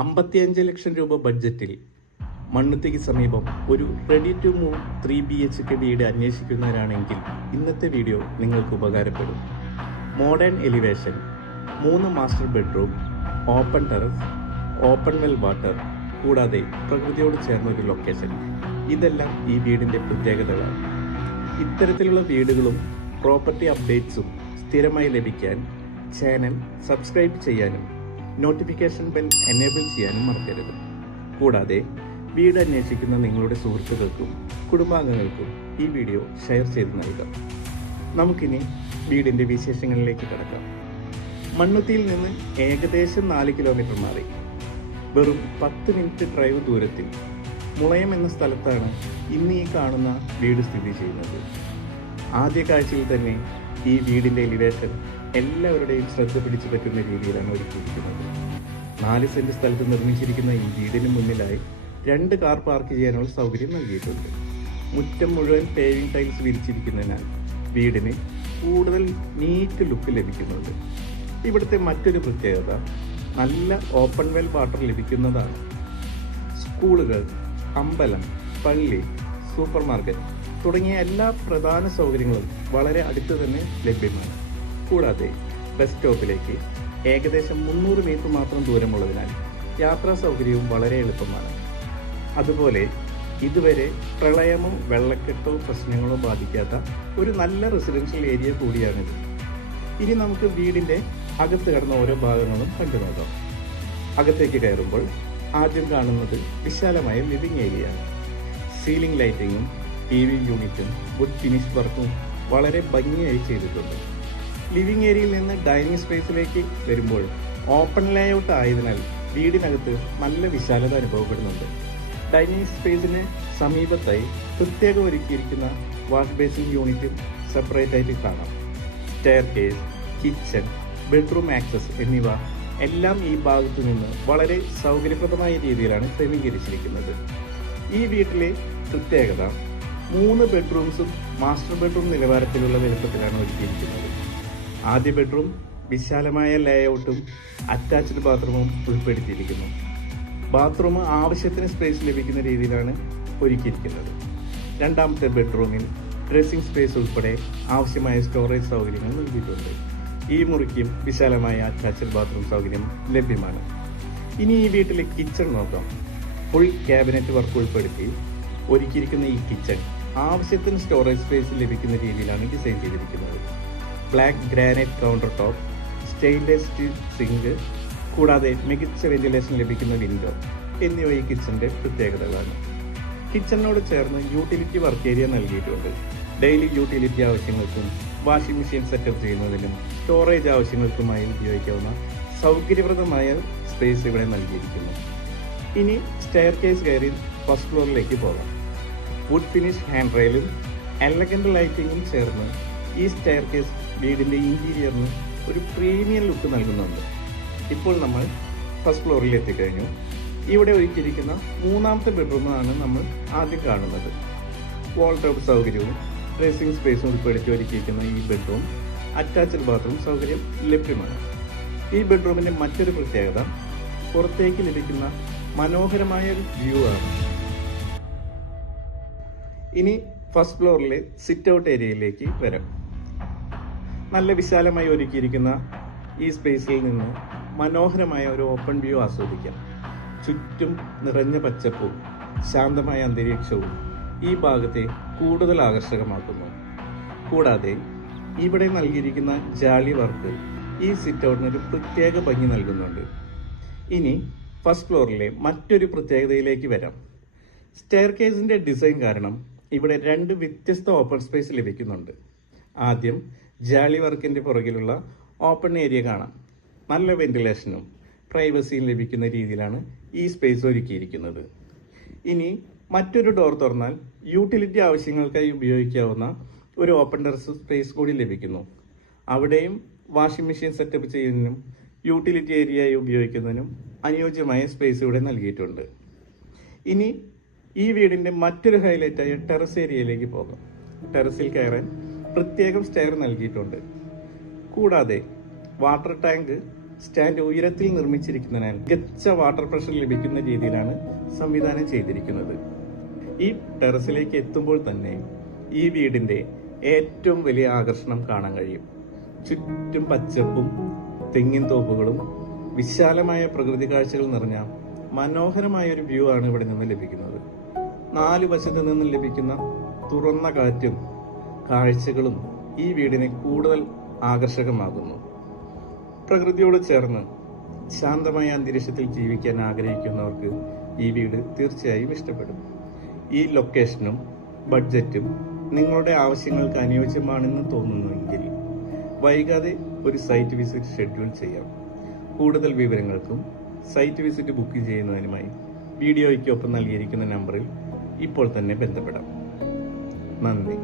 55 ലക്ഷം രൂപ ബഡ്ജറ്റിൽ മണ്ണുത്തിക്ക് സമീപം ഒരു റെഡി ടു മൂവ് 3 BHK വീട് അന്വേഷിക്കുന്നവരാണെങ്കിൽ ഇന്നത്തെ വീഡിയോ നിങ്ങൾക്ക് ഉപകാരപ്പെടും. Modern elevation, 3 master bedroom, open terrace, open well water, കൂടാതെ പ്രകൃതിയോട് ചേർന്ന ഒരു ലൊക്കേഷൻ. ഇതെല്ലാം ഈ വീടിന്റെ പ്രത്യേകതകളാണ്. ഇത്തരത്തിലുള്ള വീടുകളും പ്രോപ്പർട്ടി അപ്ഡേറ്റ്സും സ്ഥിരമായി ലഭിക്കാൻ ചാനൽ സബ്സ്ക്രൈബ് ചെയ്യാനും നോട്ടിഫിക്കേഷൻ ബെൽ എനേബിൾ ചെയ്യാനും മറക്കരുത്. കൂടാതെ വീട് അന്വേഷിക്കുന്ന നിങ്ങളുടെ സുഹൃത്തുക്കൾക്കും കുടുംബാംഗങ്ങൾക്കും ഈ വീഡിയോ ഷെയർ ചെയ്ത് നൽകാം. നമുക്കിനി വീടിന്റെ വിശേഷങ്ങളിലേക്ക് കടക്കാം. മണ്ണുത്തിയിൽ നിന്ന് ഏകദേശം 4 കിലോമീറ്റർ മാറി വെറും 10 മിനിറ്റ് ഡ്രൈവ് ദൂരത്തിൽ മുളയം എന്ന സ്ഥലത്താണ് ഇന്ന് ഈ കാണുന്ന വീട് സ്ഥിതി ചെയ്യുന്നത്. ആദ്യ കാഴ്ചയിൽ തന്നെ ഈ വീടിന്റെ എലിവേഷൻ എല്ലാവരുടെയും ശ്രദ്ധ പിടിച്ചു പറ്റുന്ന രീതിയിലാണ് ഒരുക്കിയിരിക്കുന്നത്. 4 സെന്റ് സ്ഥലത്ത് നിർമ്മിച്ചിരിക്കുന്ന ഈ വീടിന് മുന്നിലായി 2 കാർ പാർക്ക് ചെയ്യാനുള്ള സൗകര്യം നൽകിയിട്ടുണ്ട്. മുറ്റം മുഴുവൻ പേവിംഗ് ടൈൽസ് വിരിച്ചിരിക്കുന്നതിനാൽ വീടിന് കൂടുതൽ നീറ്റ് ലുക്ക് ലഭിക്കുന്നുണ്ട്. ഇവിടുത്തെ മറ്റൊരു പ്രത്യേകത നല്ല ഓപ്പൺ വെൽ വാട്ടർ ലഭിക്കുന്നതാണ്. സ്കൂളുകൾ, അമ്പലം, പള്ളി, സൂപ്പർ മാർക്കറ്റ് തുടങ്ങിയ എല്ലാ പ്രധാന സൗകര്യങ്ങളും വളരെ അടുത്ത് തന്നെ ലഭ്യമാണ്. കൂടാതെ ബസ് സ്റ്റോപ്പിലേക്ക് ഏകദേശം 300 മീറ്റർ മാത്രം ദൂരമുള്ളതിനാൽ യാത്രാ സൗകര്യവും വളരെ എളുപ്പമാണ്. അതുപോലെ ഇതുവരെ പ്രളയമോ വെള്ളക്കെട്ടോ പ്രശ്നങ്ങളോ ബാധിക്കാത്ത ഒരു നല്ല റെസിഡൻഷ്യൽ ഏരിയ കൂടിയാണിത്. ഇനി നമുക്ക് വീടിന്റെ അകത്ത് കിടന്ന ഓരോ ഭാഗങ്ങളും കണ്ടു നോക്കാം. അകത്തേക്ക് കയറുമ്പോൾ ആദ്യം കാണുന്നത് വിശാലമായ ലിവിംഗ് ഏരിയയാണ്. സീലിംഗ് ലൈറ്റിങ്ങും TV യൂണിറ്റും വുഡ് ഫിനിഷ് വർക്കും വളരെ ഭംഗിയായി ചെയ്തിട്ടുണ്ട്. ലിവിംഗ് ഏരിയയിൽ നിന്ന് ഡൈനിങ് സ്പേസിലേക്ക് വരുമ്പോൾ ഓപ്പൺ ലേഔട്ട് ആയതിനാൽ വീടിനകത്ത് നല്ല വിശാലത അനുഭവപ്പെടുന്നുണ്ട്. ഡൈനിങ് സ്പേസിന് സമീപത്തായി പ്രത്യേകം ഒരുക്കിയിരിക്കുന്ന വാഷ് ബേസിൻ യൂണിറ്റും സെപ്പറേറ്റ് ആയിട്ട് കാണാം. Stair case, kitchen, bedroom access എന്നിവ എല്ലാം ഈ ഭാഗത്തു നിന്ന് വളരെ സൗകര്യപ്രദമായ രീതിയിലാണ് ക്രമീകരിച്ചിരിക്കുന്നത്. ഈ വീട്ടിലെ പ്രത്യേകത 3 ബെഡ്റൂംസും മാസ്റ്റർ ബെഡ്റൂം നിലവാരത്തിലുള്ള വലുപ്പത്തിലാണ് ഒരുക്കിയിരിക്കുന്നത്. ആദ്യ ബെഡ്റൂം വിശാലമായ ലേഔട്ടും അറ്റാച്ച്ഡ് ബാത്റൂമും ഉൾപ്പെടുത്തിയിരിക്കുന്നു. ബാത്റൂം ആവശ്യത്തിന് സ്പേസ് ലഭിക്കുന്ന രീതിയിലാണ് ഒരുക്കിയിരിക്കുന്നത്. രണ്ടാമത്തെ ബെഡ്റൂമിൽ ഡ്രസ്സിംഗ് സ്പേസ് ഉൾപ്പെടെ ആവശ്യമായ സ്റ്റോറേജ് സൗകര്യങ്ങൾ നൽകിയിട്ടുണ്ട്. ഈ മുറിക്കും വിശാലമായ അറ്റാച്ച്ഡ് ബാത്റൂം സൗകര്യം ലഭ്യമാണ്. ഇനി ഈ വീട്ടിലെ കിച്ചൺ നോക്കാം. ഫുൾ ക്യാബിനറ്റ് വർക്ക് ഉൾപ്പെടുത്തി ഒരുക്കിയിരിക്കുന്ന ഈ കിച്ചൺ ആവശ്യത്തിന് സ്റ്റോറേജ് സ്പേസ് ലഭിക്കുന്ന രീതിയിലാണ് ഡിസൈൻ ചെയ്തിരിക്കുന്നത്. Black granite counter top, stainless steel sink, കൂടാതെ മികച്ച വെന്റിലേഷൻ ലഭിക്കുന്ന വിൻഡോ എന്നിവ ഈ കിച്ചന്റെ പ്രത്യേകതകളാണ്. കിച്ചണിനോട് ചേർന്ന് യൂട്ടിലിറ്റി വർക്ക് ഏരിയ നൽകിയിട്ടുണ്ട്. ഡെയിലി യൂട്ടിലിറ്റി ആവശ്യങ്ങൾക്കും വാഷിംഗ് മെഷീൻ സെറ്റപ്പ് ചെയ്യുന്നതിനും സ്റ്റോറേജ് ആവശ്യങ്ങൾക്കുമായി ഉപയോഗിക്കാവുന്ന സൗകര്യപ്രദമായ സ്പേസ് ഇവിടെ നൽകിയിരിക്കുന്നു. ഇനി സ്റ്റെയർ കേസ് കയറി ഫസ്റ്റ് ഫ്ലോറിലേക്ക് പോകാം. വുഡ് ഫിനിഷ് ഹാൻഡ് റെയിലും എലഗന്റ് ലൈറ്റിങ്ങും ചേർന്ന് ഈ സ്റ്റെയർ കേസ് വീടിന്റെ ഇന്റീരിയറിന് ഒരു പ്രീമിയം ലുക്ക് നൽകുന്നുണ്ട്. ഇപ്പോൾ നമ്മൾ ഫസ്റ്റ് ഫ്ലോറിൽ എത്തിക്കഴിഞ്ഞു. ഇവിടെ ഒരുക്കിയിരിക്കുന്ന 3ാമത്തെ ബെഡ്റൂമാണ് നമ്മൾ ആദ്യം കാണുന്നത്. വാൾഡ്രോബ് സൗകര്യവും ഡ്രസ്സിംഗ് സ്പേസും ഉൾപ്പെടുത്തി ഒരുക്കിയിരിക്കുന്ന ഈ ബെഡ്റൂം അറ്റാച്ച്ഡ് ബാത്റൂം സൗകര്യം ലഭ്യമാണ്. ഈ ബെഡ്റൂമിന്റെ മറ്റൊരു പ്രത്യേകത പുറത്തേക്ക് ലഭിക്കുന്ന മനോഹരമായ ഒരു വ്യൂ ആണ്. ഇനി ഫസ്റ്റ് ഫ്ലോറിലെ സിറ്റ് ഔട്ട് ഏരിയയിലേക്ക് വരാം. നല്ല വിശാലമായി ഒരുക്കിയിരിക്കുന്ന ഈ സ്പേസിൽ നിന്ന് മനോഹരമായ ഒരു ഓപ്പൺ വ്യൂ ആസ്വദിക്കാം. ചുറ്റും നിറഞ്ഞ പച്ചപ്പും ശാന്തമായ അന്തരീക്ഷവും ഈ ഭാഗത്തെ കൂടുതൽ ആകർഷകമാക്കുന്നു. കൂടാതെ ഇവിടെ നൽകിയിരിക്കുന്ന ജാലി വർക്ക് ഈ സിറ്റ് ഔട്ടിന് ഒരു പ്രത്യേക ഭംഗി നൽകുന്നുണ്ട്. ഇനി ഫസ്റ്റ് ഫ്ലോറിലെ മറ്റൊരു പ്രത്യേകതയിലേക്ക് വരാം. സ്റ്റെയർ കേസിന്റെ ഡിസൈൻ കാരണം ഇവിടെ 2 വ്യത്യസ്ത ഓപ്പൺ സ്പേസ് ലഭിക്കുന്നുണ്ട്. ആദ്യം ജാലി വർക്കിന്റെ പുറകിലുള്ള ഓപ്പൺ ഏരിയ കാണാം. നല്ല വെന്റിലേഷനും പ്രൈവസിയും ലഭിക്കുന്ന രീതിയിലാണ് ഈ സ്പേസ് ഒരുക്കിയിരിക്കുന്നത്. ഇനി മറ്റൊരു ഡോർ തുറന്നാൽ യൂട്ടിലിറ്റി ആവശ്യങ്ങൾക്കായി ഉപയോഗിക്കാവുന്ന ഒരു ഓപ്പൺ ടെറസ് സ്പേസ് കൂടി ലഭിക്കുന്നു. അവിടെയും വാഷിംഗ് മെഷീൻ സെറ്റപ്പ് ചെയ്യുന്നതിനും യൂട്ടിലിറ്റി ഏരിയയായി ഉപയോഗിക്കുന്നതിനും അനുയോജ്യമായ സ്പേസ് ഇവിടെ നൽകിയിട്ടുണ്ട്. ഇനി ഈ വീടിന്റെ മറ്റൊരു ഹൈലൈറ്റായ ടെറസ് ഏരിയയിലേക്ക് പോകാം. ടെറസിൽ കയറാൻ പ്രത്യേകം സ്റ്റെയർ നൽകിയിട്ടുണ്ട്. കൂടാതെ വാട്ടർ ടാങ്ക് സ്റ്റാൻഡ് ഉയരത്തിൽ നിർമ്മിച്ചിരിക്കുന്നതിനാൽ മികച്ച വാട്ടർ പ്രഷർ ലഭിക്കുന്ന രീതിയിലാണ് സംവിധാനം ചെയ്തിരിക്കുന്നത്. ഈ ടെറസിലേക്ക് എത്തുമ്പോൾ തന്നെ ഈ വീടിന്റെ ഏറ്റവും വലിയ ആകർഷണം കാണാൻ കഴിയും. ചുറ്റും പച്ചപ്പും തെങ്ങിൻ തോപ്പുകളും വിശാലമായ പ്രകൃതി കാഴ്ചകൾ നിറഞ്ഞ മനോഹരമായ ഒരു വ്യൂ ആണ് ഇവിടെ നിന്ന് ലഭിക്കുന്നത്. 4 വശത്തു നിന്നും ലഭിക്കുന്ന തുറന്ന കാറ്റും കാഴ്ചകളും ഈ വീടിനെ കൂടുതൽ ആകർഷകമാകുന്നു. പ്രകൃതിയോട് ചേർന്ന് ശാന്തമായ അന്തരീക്ഷത്തിൽ ജീവിക്കാൻ ആഗ്രഹിക്കുന്നവർക്ക് ഈ വീട് തീർച്ചയായും ഇഷ്ടപ്പെടും. ഈ ലൊക്കേഷനും ബഡ്ജറ്റും നിങ്ങളുടെ ആവശ്യങ്ങൾക്ക് അനുയോജ്യമാണെന്ന് തോന്നുന്നുവെങ്കിൽ വൈകാതെ ഒരു സൈറ്റ് വിസിറ്റ് ഷെഡ്യൂൾ ചെയ്യാം. കൂടുതൽ വിവരങ്ങൾക്കും സൈറ്റ് വിസിറ്റ് ബുക്ക് ചെയ്യുന്നതിനുമായി വീഡിയോയ്ക്കൊപ്പം നൽകിയിരിക്കുന്ന നമ്പറിൽ ഇപ്പോൾ തന്നെ ബന്ധപ്പെടാം. നന്ദി.